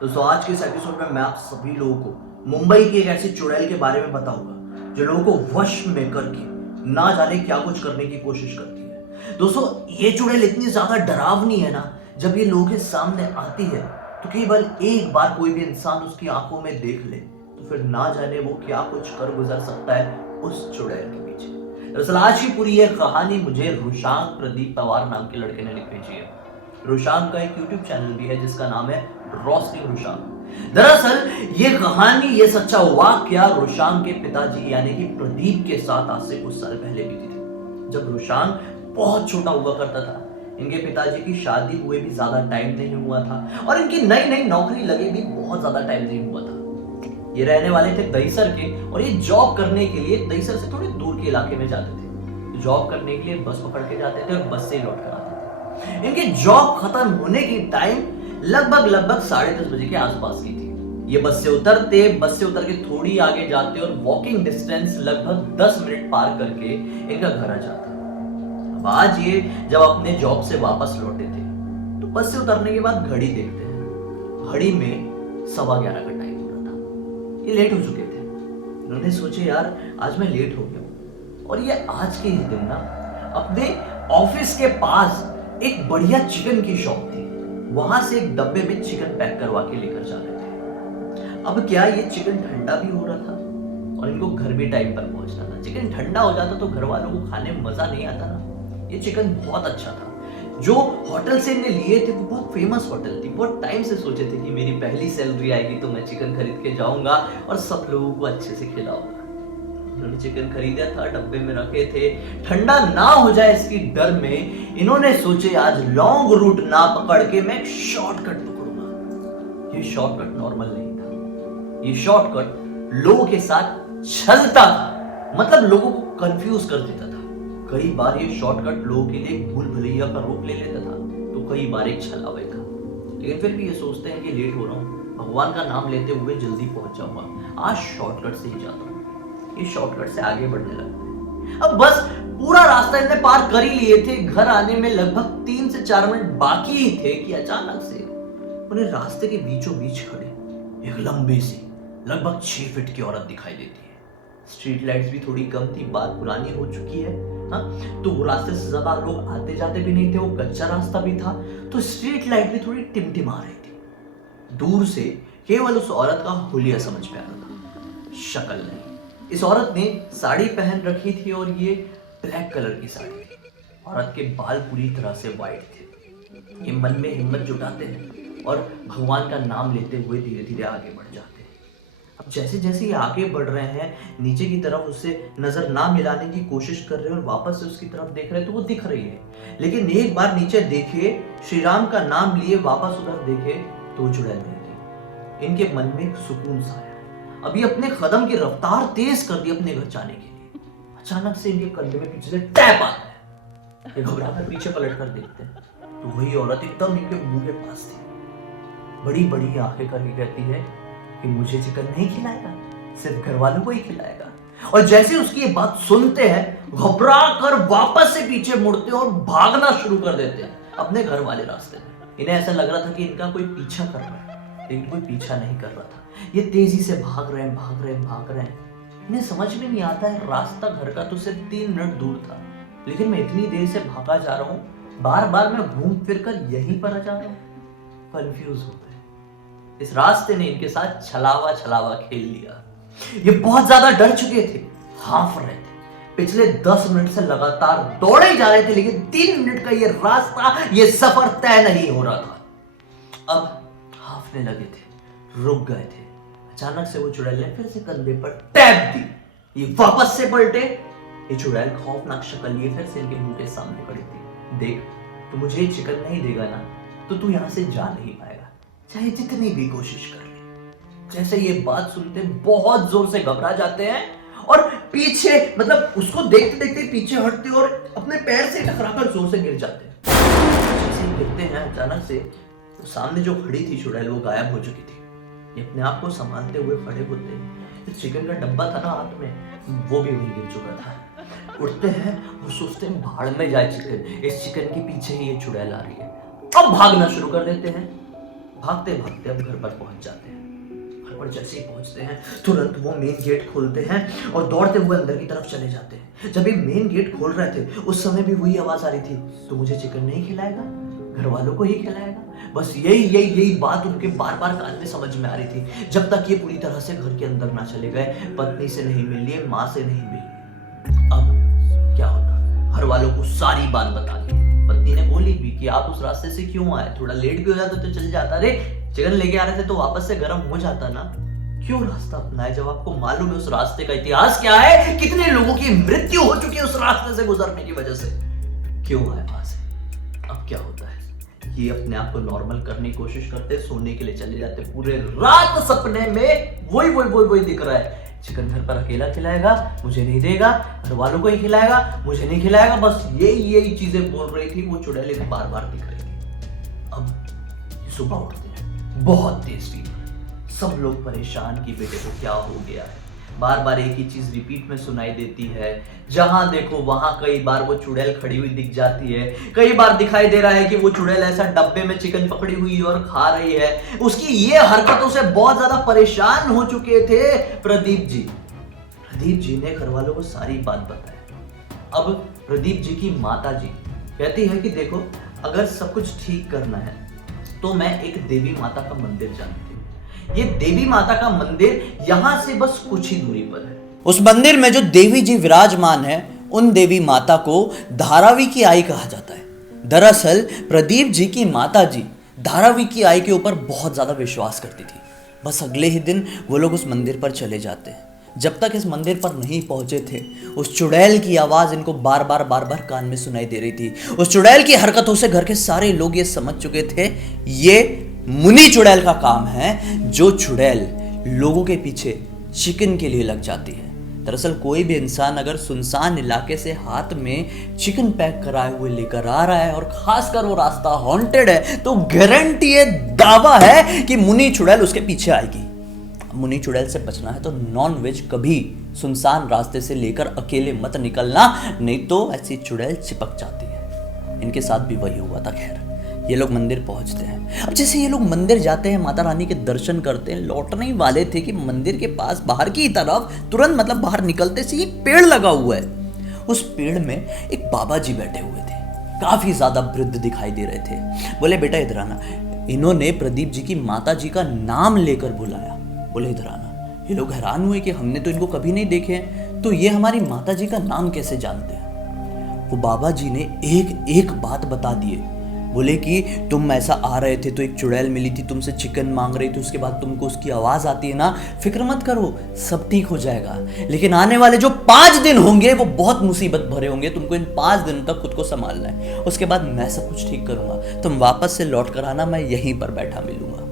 दोस्तों आज के इस एपिसोड में मैं आप सभी लोगों को मुंबई की एक ऐसी चुड़ैल के बारे में बताऊंगा जो लोगों को वश में करके ना जाने क्या कुछ करने की कोशिश करती है। दोस्तों ये चुड़ैल इतनी ज्यादा डरावनी है ना, जब ये लोगों के सामने आती है तो केवल एक बार कोई भी इंसान उसकी आंखों में देख ले तो फिर ना जाने वो क्या कुछ कर गुजर सकता है उस चुड़ैल के पीछे। दरअसल आज की पूरी ये कहानी मुझे रुशांक प्रदीप पवार नाम के लड़के ने लिख भेजी है। रुशांक का एक यूट्यूब चैनल भी है जिसका नाम है रोस्टिंग रुशांक। दरअसल ये कहानी, ये सच्चा वाकया रुशांक के पिताजी यानी कि प्रदीप के साथ आज से कुछ साल पहले बीती थी। जब रुशांक बहुत छोटा हुआ करता था, इनके पिताजी की शादी हुए भी ज्यादा टाइम नहीं हुआ था और इनकी नई नई नौकरी लगे भी बहुत ज्यादा टाइम नहीं हुआ था। ये रहने वाले थे दहीसर के और ये जॉब करने के लिए दहीसर से थोड़े दूर के इलाके में जाते थे। जॉब करने के लिए बस पकड़ के जाते थे और बस से ही लौट कर आते थे। इनकी जॉब खत्म होने की टाइम लगभग 10:30 बजे के आसपास की थी। ये बस से उतरते, बस से उतर के थोड़ी आगे जाते और वॉकिंग डिस्टेंस लगभग 10 मिनट पार करके इनका घर आ जाता। अब आज ये जब अपने जॉब से वापस लौटे थे तो बस से उतरने के बाद घड़ी देखते हैं। घड़ी में 11:15 का टाइम हो रहा था। ये लेट हो चुके थे। उन्होंने सोचे यार आज मैं लेट हो गया हूं और ये आज के ही दिन ना अपने ऑफिस के पास एक बढ़िया चिकन की शॉप थी, वहां से एक डब्बे में चिकन पैक करवा के लेकर जा रहे थे। अब क्या ये चिकन ठंडा भी हो रहा था और इनको घर भी टाइम पर पहुंचना था। चिकन ठंडा हो जाता तो घर वालों को खाने में मजा नहीं आता ना। ये चिकन बहुत अच्छा था। जो होटल से इन्हें लिए थे वो बहुत फेमस होटल थी। बहुत टाइम से सोचे थे कि मेरी पहली सैलरी आएगी तो मैं चिकन खरीद के जाऊंगा और सब लोगों को अच्छे से खिलाऊंगा। उन्होंने चिकन खरीदा था, डब्बे में रखे थे। ठंडा ना हो जाए इसकी डर में इन्होंने सोचे आज लॉन्ग रूट ना पकड़ के मैं एक शॉर्टकट पकड़ूंगा। ये शॉर्टकट नॉर्मल नहीं था, ये शॉर्टकट लोगों के साथ छलता था, मतलब लोगों को कंफ्यूज कर देता था। कई बार ये शॉर्टकट लोगों के लिए भूल भुलैया का रूप ले लेता था तो कई बार एक छलावे का। लेकिन फिर भी ये सोचते हैं कि लेट हो रहा हूं, भगवान का नाम लेते हुए जल्दी पहुंच जाऊंगा, आज शॉर्टकट से ही जाता हूं। ये शॉर्टकट से आगे बढ़ने लगते। अब बस पूरा रास्ता इन्हें पार कर ही लिए थे। घर आने में लगभग 3 से 4 मिनट बाकी ही थे कि अचानक से उन्हें रास्ते के बीचों बीच खड़े एक लंबी सी लगभग 6 फीट की औरत दिखाई देती है। स्ट्रीट लाइट्स भी थोड़ी कम थी, बात पुरानी हो चुकी है। हाँ, तो रास्ते से ज्यादा लोग आते जाते भी नहीं थे, वो कच्चा रास्ता भी था, तो स्ट्रीट लाइट भी थोड़ी टिमटिमा रही थी। दूर से केवल उस औरत का हुलिया समझ में आता था, शक्ल नहीं। इस औरत ने साड़ी पहन रखी थी और ये ब्लैक कलर की साड़ी। औरत के बाल पूरी तरह से वाइट थे। ये मन में हिम्मत जुटाते हैं और भगवान का नाम लेते हुए धीरे धीरे आगे बढ़ जाते हैं। अब जैसे जैसे ये आगे बढ़ रहे हैं, नीचे की तरफ उससे नजर ना मिलाने की कोशिश कर रहे हैं और वापस से उसकी तरफ देख रहे हैं तो वो दिख रही है। लेकिन एक बार नीचे देखे, श्री राम का नाम लिए वापस उधर देखे तो चुड़ैल नहीं थी। इनके मन में एक सुकून सा आया। अभी अपने कदम की रफ्तार तेज कर दी अपने घर जाने के लिए। अचानक से इनके कंधे में पीछे से टैप आता है। ये घबराकर पीछे पलट कर देखते हैं तो वही औरत एकदम इनके मुंह के पास थी। बड़ी बड़ी आंखें करके कहती है कि मुझे चिकन नहीं खिलाएगा, सिर्फ घर वालों को ही खिलाएगा। और जैसे उसकी ये बात सुनते हैं, घबरा कर वापस से पीछे मुड़ते और भागना शुरू कर देते हैं अपने घर वाले रास्ते में। इन्हें ऐसा लग रहा था कि इनका कोई पीछा कर रहा है, लेकिन कोई पीछा नहीं कर रहा था। ये तेजी से भाग रहे हैं। इन्हें समझ में नहीं आता है रास्ता घर का तो सिर्फ 3 मिनट दूर था, लेकिन मैं इतनी देर से भागा जा रहा हूँ, बार बार मैं घूम फिर कर यहीं पर आ जा रहा हूँ। कंफ्यूज हो गए। इस रास्ते ने इनके साथ छलावा खेल लिया। ये बहुत ज्यादा डर चुके थे, हांफ रहे थे। पिछले 10 मिनट से लगातार दौड़े जा रहे थे, लेकिन 3 मिनट का ये रास्ता, ये सफर तय नहीं हो रहा था। अब हांफने लगे थे, रुक गए थे। अचानक से वो चुड़ैल ने फिर से कंधे पर टैप दी। ये वापस से पलटे। ये चुड़ैल खौफनाक शक्ल लिए फिर से इनके मुंह के सामने खड़ी थी। देख, तू मुझे चिकन नहीं देगा ना तो तू यहां से जा नहीं पाएगा, चाहे जितनी भी कोशिश कर ले। जैसे ये बात सुनते बहुत जोर से घबरा जाते हैं और पीछे, मतलब उसको देखते देखते पीछे हटते और अपने पैर से टकराकर जोर से गिर जाते हैं। जैसे गिरते हैं अचानक से तो सामने जो खड़ी थी चुड़ैल वो गायब हो चुकी थी। ये अपने आप को संभालते हुए खड़े होते, इस चिकन का डब्बा था ना हाथ में, वो भी वहीं गिर चुका था। उठते हैं और सोचते हैं भाड़ में जाए चिकन, इस चिकन के पीछे ही ये चुड़ैल आ रही है। अब भागना शुरू कर देते हैं। भागते भागते अब घर पर पहुंच जाते हैं। घर पर जैसे ही पहुंचते हैं तुरंत वो मेन गेट खोलते हैं और दौड़ते हुए अंदर की तरफ चले जाते हैं। जब ये मेन गेट खोल रहे थे उस समय भी वही आवाज आ रही थी, तो मुझे चिकन नहीं खिलाएगा, घर वालों को ही खिलाएगा। बस यही बात उनके बार बार कान में समझ में आ रही थी, जब तक ये पूरी तरह से घर के अंदर ना चले गए, पत्नी से नहीं मिल लिए, माँ से नहीं मिल। अब क्या होता, घर वालों को सारी बात बता दी। पत्नी ने बोली भी कि आप उस रास्ते से क्यों आए, थोड़ा लेट भी हो जाता तो चल जाता, अरे चिकन लेके आ रहे थे तो वापस से गर्म हो जाता ना, क्यों रास्ता अपनाए जब आपको मालूम है उस रास्ते का इतिहास क्या है, कितने लोगों की मृत्यु हो चुकी है उस रास्ते से गुजरने की वजह से, क्यों आए वहां से। अब क्या होता है, ये अपने आप को नॉर्मल करने की कोशिश करते, सोने के लिए चले जाते, पूरे रात सपने में वही दिख रहा है, चिकन घर पर अकेला खिलाएगा, मुझे नहीं देगा, घर वालों को ही खिलाएगा, मुझे नहीं खिलाएगा, बस यही चीजें बोल रही थी वो चुड़ैल इन्हें बार बार दिख रही थी। अब सुबह उठते हैं, बहुत तेज फीवर, सब लोग परेशान कि बेटे को क्या हो गया है, बार बार एक ही चीज रिपीट में सुनाई देती है, जहां देखो वहां कई बार वो चुड़ैल खड़ी हुई दिख जाती है, कई बार दिखाई दे रहा है कि वो चुड़ैल ऐसा डब्बे में चिकन पकड़ी हुई और खा रही है। उसकी ये हरकतों से बहुत ज्यादा परेशान हो चुके थे प्रदीप जी। प्रदीप जी ने घर वालों को सारी बात बताई। अब प्रदीप जी की माता जी कहती है कि देखो, अगर सब कुछ ठीक करना है तो मैं एक देवी माता का मंदिर जानती हूँ, ये देवी माता का मंदिर यहां से बस कुछ ही दूरी पर है। उस मंदिर में जो देवी जी विराजमान है, उन देवी माता को धारावी की आई कहा जाता है। दरअसल प्रदीप जी की माता जी धारावी की आई के ऊपर बहुत ज्यादा विश्वास करती थी। बस अगले ही दिन वो लोग उस मंदिर पर चले जाते हैं। जब तक इस मंदिर पर नहीं पहुंचे थे, उस चुड़ैल की आवाज इनको बार बार कान में सुनाई दे रही थी। उस चुड़ैल की हरकतों से घर के सारे लोग ये समझ चुके थे, ये मुनि चुड़ैल का काम है, जो चुड़ैल लोगों के पीछे चिकन के लिए लग जाती है। दरअसल कोई भी इंसान अगर सुनसान इलाके से हाथ में चिकन पैक कराए हुए लेकर आ रहा है और खासकर वो रास्ता हॉन्टेड है, तो गारंटी है, दावा है कि मुनि चुड़ैल उसके पीछे आएगी। मुनि चुड़ैल से बचना है तो नॉन वेज कभी सुनसान रास्ते से लेकर अकेले मत निकलना, नहीं तो ऐसी चुड़ैल चिपक जाती है। इनके साथ भी वही हुआ था। खैर, ये लोग मंदिर पहुंचते हैं। अब जैसे ये लोग मंदिर जाते हैं, माता रानी के दर्शन करते हैं, लौटने ही वाले थे कि मंदिर के पास बाहर की तरफ तुरंत मतलब बाहर निकलते से एक पेड़ लगा हुआ है। उस पेड़ में एक बाबा जी बैठे हुए थे, काफी ज्यादा वृद्ध दिखाई दे रहे थे। बोले बेटा इधर आना। इन्होंने प्रदीप जी की माता जी का नाम लेकर बुलाया। बोले इधर आना। ये लोग हैरान हुए कि हमने तो इनको कभी नहीं देखे, तो ये हमारी माता जी का नाम कैसे जानते हैं। वो बाबा जी ने एक एक बात बता दिए। बोले कि तुम ऐसा आ रहे थे तो एक चुड़ैल मिली थी, तुमसे चिकन मांग रही थी, उसके बाद तुमको उसकी आवाज आती है ना, फिक्र मत करो, सब ठीक हो जाएगा। लेकिन आने वाले जो 5 दिन होंगे वो बहुत मुसीबत भरे होंगे, तुमको इन 5 दिन तक खुद को संभालना है, उसके बाद मैं सब कुछ ठीक करूंगा, तुम वापस से लौट कर आना, मैं यहीं पर बैठा मिलूंगा।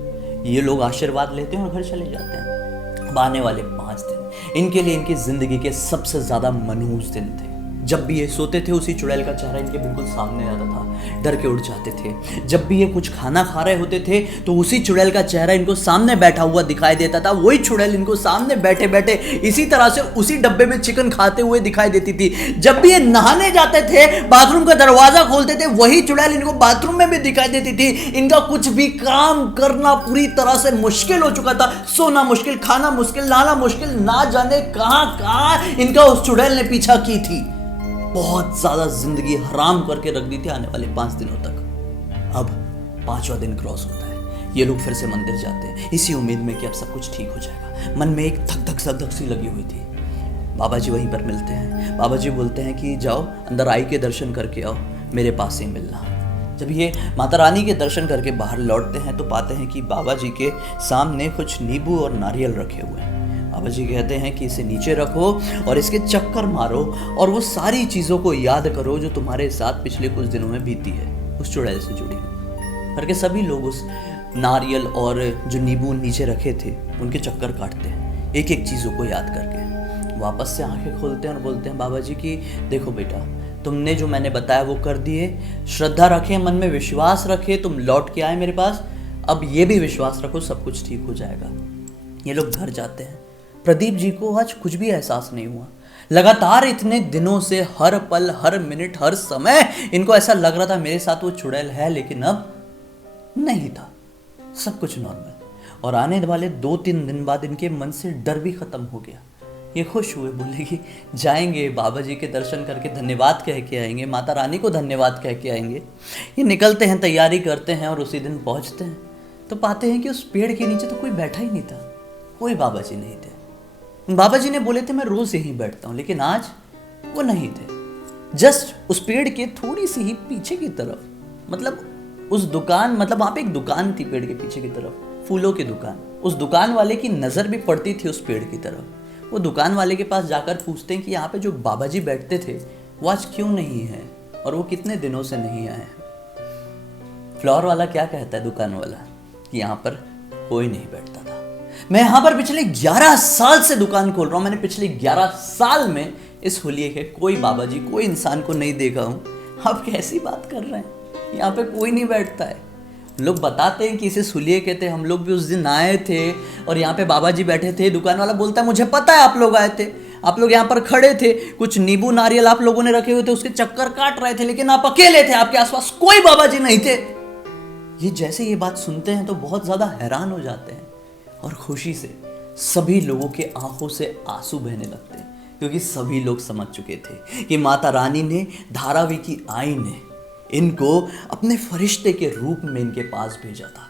ये लोग आशीर्वाद लेते हैं और घर चले जाते हैं। अब आने वाले 5 दिन इनके लिए इनकी जिंदगी के सबसे ज्यादा मनहूस दिन थे। जब भी ये सोते थे उसी चुड़ैल का चेहरा इनके बिल्कुल सामने आता था, डर के उठ जाते थे। जब भी ये कुछ खाना खा रहे होते थे तो उसी चुड़ैल का चेहरा इनको सामने बैठा हुआ दिखाई देता था। वही चुड़ैल इनको सामने बैठे बैठे इसी तरह से उसी डब्बे में चिकन खाते हुए दिखाई देती थी। जब भी ये नहाने जाते थे, बाथरूम का दरवाजा खोलते थे, वही चुड़ैल इनको बाथरूम में भी दिखाई देती थी। इनका कुछ भी काम करना पूरी तरह से मुश्किल हो चुका था। सोना मुश्किल, खाना मुश्किल, नहाना मुश्किल, ना जाने कहां कहां इनका उस चुड़ैल ने पीछा की थी। बहुत ज्यादा जिंदगी हराम करके रख दी थी आने वाले 5 दिनों तक। अब 5वां दिन क्रॉस होता है, ये लोग फिर से मंदिर जाते हैं इसी उम्मीद में कि अब सब कुछ ठीक हो जाएगा। मन में एक धक धक सी लगी हुई थी। बाबा जी वहीं पर मिलते हैं। बाबा जी बोलते हैं कि जाओ अंदर आई के दर्शन करके आओ, मेरे पास ही मिलना। जब ये माता रानी के दर्शन करके बाहर लौटते हैं तो पाते हैं कि बाबा जी के सामने कुछ नींबू और नारियल रखे हुए हैं। बाबा जी कहते हैं कि इसे नीचे रखो और इसके चक्कर मारो और वो सारी चीज़ों को याद करो जो तुम्हारे साथ पिछले कुछ दिनों में बीती है, उस चुड़ैल से जुड़ी हुई। करके सभी लोग उस नारियल और जो नींबू नीचे रखे थे उनके चक्कर काटते हैं, एक एक चीज़ों को याद करके। वापस से आंखें खोलते हैं और बोलते हैं बाबा जी कि देखो बेटा, तुमने जो मैंने बताया वो कर दिए, श्रद्धा रखे, मन में विश्वास रखे, तुम लौट के आए मेरे पास, अब ये भी विश्वास रखो सब कुछ ठीक हो जाएगा। ये लोग घर जाते हैं। प्रदीप जी को आज कुछ भी एहसास नहीं हुआ। लगातार इतने दिनों से हर पल, हर मिनट, हर समय इनको ऐसा लग रहा था मेरे साथ वो चुड़ैल है, लेकिन अब नहीं था। सब कुछ नॉर्मल। और आने वाले 2-3 दिन बाद इनके मन से डर भी खत्म हो गया। ये खुश हुए, बोले कि जाएंगे बाबा जी के दर्शन करके धन्यवाद कह के आएंगे, माता रानी को धन्यवाद कह के आएंगे। ये निकलते हैं, तैयारी करते हैं और उसी दिन पहुंचते हैं तो पाते हैं कि उस पेड़ के नीचे तो कोई बैठा ही नहीं था, कोई बाबा जी नहीं थे। बाबा जी ने बोले थे मैं रोज यहीं बैठता हूँ, लेकिन आज वो नहीं थे। जस्ट उस पेड़ के थोड़ी सी ही पीछे की तरफ, मतलब उस दुकान, मतलब वहाँ पे एक दुकान थी पेड़ के पीछे की तरफ, फूलों की दुकान। उस दुकान वाले की नज़र भी पड़ती थी उस पेड़ की तरफ। वो दुकान वाले के पास जाकर पूछते हैं कि यहाँ पे जो बाबा जी बैठते थे वो आज क्यों नहीं है और वो कितने दिनों से नहीं आए हैं। फ्लावर वाला क्या कहता है, दुकान वाला, कि यहाँ पर कोई नहीं बैठता था। मैं यहाँ पर पिछले 11 साल से दुकान खोल रहा हूँ, मैंने पिछले 11 साल में इस होलिये के कोई बाबा जी, कोई इंसान को नहीं देखा हूँ। आप कैसी बात कर रहे हैं, यहाँ पे कोई नहीं बैठता है। लोग बताते हैं कि इसे सुलिये कहते हैं, हम लोग भी उस दिन आए थे और यहाँ पे बाबा जी बैठे थे। दुकान वाला बोलता है मुझे पता है आप लोग आए थे, आप लोग यहाँ पर खड़े थे, कुछ नींबू नारियल आप लोगों ने रखे हुए थे, उसके चक्कर काट रहे थे, लेकिन आप अकेले थे, आपके आसपास कोई बाबा जी नहीं थे। ये जैसे ये बात सुनते हैं तो बहुत ज्यादा हैरान हो जाते हैं और खुशी से सभी लोगों के आंखों से आंसू बहने लगते हैं, क्योंकि सभी लोग समझ चुके थे कि माता रानी ने, धारावी की आई ने इनको अपने फरिश्ते के रूप में इनके पास भेजा था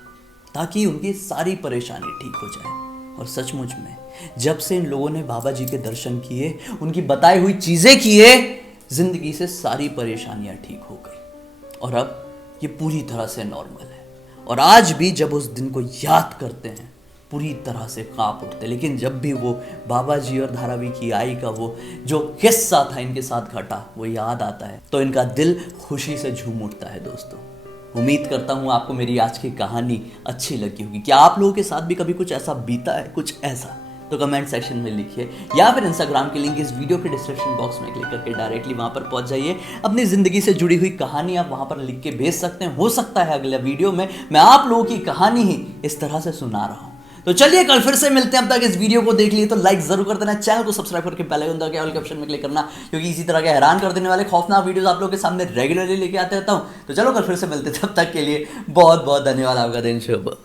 ताकि उनकी सारी परेशानी ठीक हो जाए। और सचमुच में जब से इन लोगों ने बाबा जी के दर्शन किए, उनकी बताई हुई चीजें किए, जिंदगी से सारी परेशानियां ठीक हो गई और अब ये पूरी तरह से नॉर्मल है। और आज भी जब उस दिन को याद करते हैं पूरी तरह से कांप उठते। लेकिन जब भी वो बाबा जी और धारावी की आई का वो जो किस्सा था इनके साथ घटा वो याद आता है तो इनका दिल खुशी से झूम उठता है। दोस्तों, उम्मीद करता हूँ आपको मेरी आज की कहानी अच्छी लगी होगी। क्या आप लोगों के साथ भी कभी कुछ ऐसा बीता है, कुछ ऐसा? तो कमेंट सेक्शन में लिखिए, या फिर इंस्टाग्राम की लिंक इस वीडियो के डिस्क्रिप्शन बॉक्स में क्लिक करके डायरेक्टली वहां पर पहुंच जाइए। अपनी जिंदगी से जुड़ी हुई कहानी आप वहां पर लिख के भेज सकते हैं। हो सकता है अगले वीडियो में मैं आप लोगों की कहानी ही इस तरह से सुना रहा हूं। तो चलिए कल फिर से मिलते हैं। अब तक इस वीडियो को देख लिए तो लाइक जरूर कर देना, चैनल को सब्सक्राइब करके बेल आइकन दबा के ऑल के ऑप्शन में क्लिक करना, क्योंकि इसी तरह के हैरान कर देने वाले खौफनाक वीडियोस आप लोगों के सामने रेगुलरली लेके आते रहता हूं। तो चलो कल फिर से मिलते हैं, तब तक के लिए बहुत बहुत धन्यवाद। आपका दिन शुभ।